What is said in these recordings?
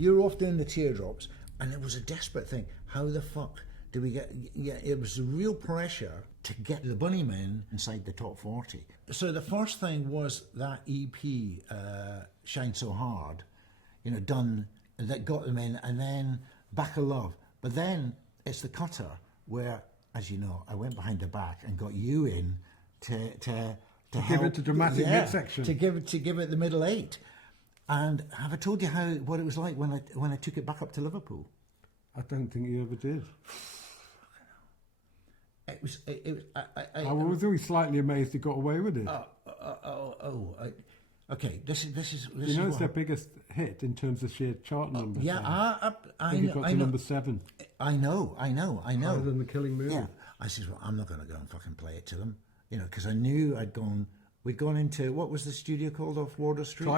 you're off doing the Teardrops, and it was a desperate thing. How the fuck do we get? Yeah, it was a real pressure to get the Bunnymen inside the top 40. So the first thing was that EP, Shine So Hard, done, that got them in, and then Back of Love. But then it's the Cutter, where, as you know, I went behind the back and got you in to help, give it the dramatic midsection. To give it the middle 8. And have I told you what it was like when I took it back up to Liverpool? I don't think you ever did. I was always slightly amazed he got away with it. Okay, this is. It's their biggest hit in terms of sheer chart numbers. Yeah, I think know. it got to number 7. I know. Higher than The Killing Moon. Yeah, I said, well, I'm not going to go and fucking play it to them, because I knew we'd gone into, what was the studio called off Wardour Street?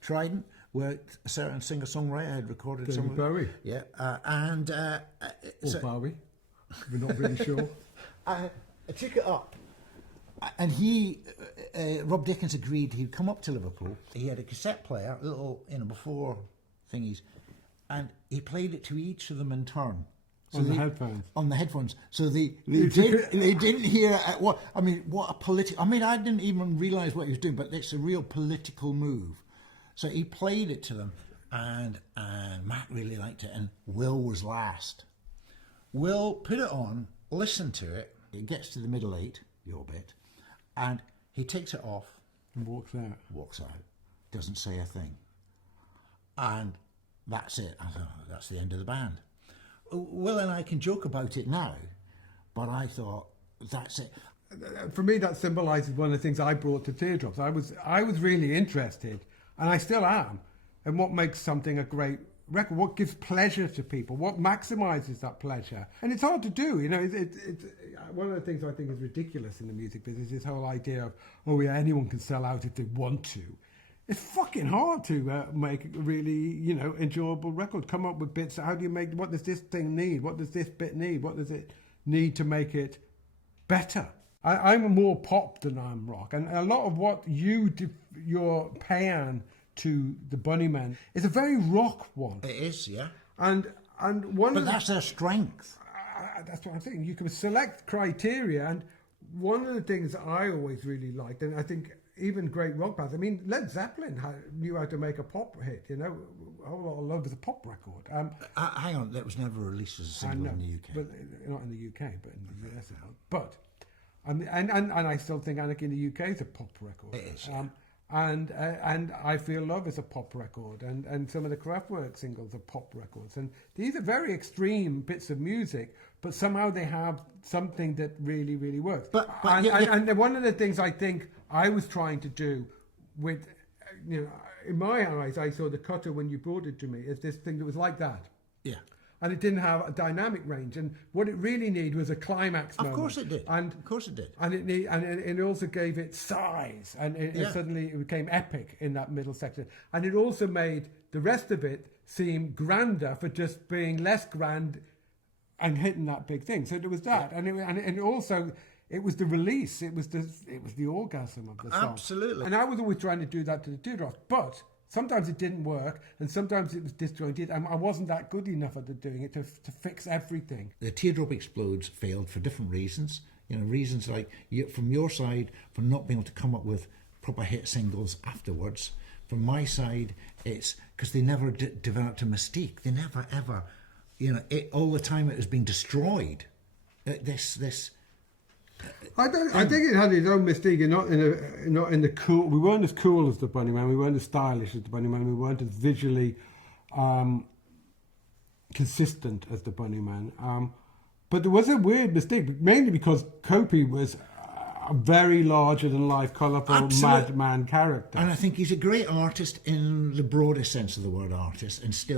Trident, where a certain singer-songwriter had recorded David Bowie. Yeah, Or Bowie. We're not really sure. I took it up, and Rob Dickens agreed he'd come up to Liverpool. He had a cassette player, little, before thingies, and he played it to each of them in turn. So on the headphones. On the headphones. So they didn't hear what a political. I didn't even realise what he was doing, but it's a real political move. So he played it to them, and Matt really liked it, and Will was last. Will put it on, listen to it. It gets to the middle 8, your bit, and he takes it off and walks out. Doesn't say a thing, and that's it. I thought, that's the end of the band. Will and I can joke about it now, but I thought, that's it. For me, that symbolises one of the things I brought to Teardrops. I was really interested, and I still am, in what makes something a great record, what gives pleasure to people, what maximises that pleasure. And it's hard to do, it's one of the things I think is ridiculous in the music business, this whole idea of, anyone can sell out if they want to. It's fucking hard to make a really, enjoyable record. Come up with bits. How do you make? What does this thing need? What does this bit need? What does it need to make it better? I'm more pop than I'm rock, and a lot of what your paean to the Bunnymen is a very rock one. It is, yeah. And but that's their strength. That's what I'm saying. You can select criteria, and one of the things that I always really liked, and I think even great rock bands. Led Zeppelin knew how to make a pop hit. A whole lot of love is a pop record. Hang on, that was never released as a single in the UK. But not in the UK, but in the US. But and I still think Anarchy in the UK is a pop record. It is. Yeah. And I Feel Love is a pop record, and some of the Kraftwerk singles are pop records, and these are very extreme bits of music, but somehow they have something that really, really works. And one of the things I think I was trying to do with, in my eyes, I saw the Cutter when you brought it to me as this thing that was like that. Yeah. And it didn't have a dynamic range, and what it really needed was a climax moment. Of course it did. Of course it did. And it also gave it size, and suddenly it became epic in that middle section. And it also made the rest of it seem grander for just being less grand and hitting that big thing. So there was that, and also it was the release, it was the orgasm of the song. Absolutely. And I was always trying to do that to the Teardrops, but sometimes it didn't work, and sometimes it was disjointed, and I wasn't that good enough at doing it to fix everything. The Teardrop Explodes failed for different reasons. Reasons like, from your side, for not being able to come up with proper hit singles afterwards. From my side, it's because they never developed a mystique. They never, ever, all the time it was being destroyed. I think it had its own mystique, and not in the cool. We weren't as cool as the Bunnymen. We weren't as stylish as the Bunnymen. We weren't as visually consistent as the Bunnymen. But there was a weird mystique, mainly because Copy was a very larger than life, colourful madman character. And I think he's a great artist in the broadest sense of the word artist, and still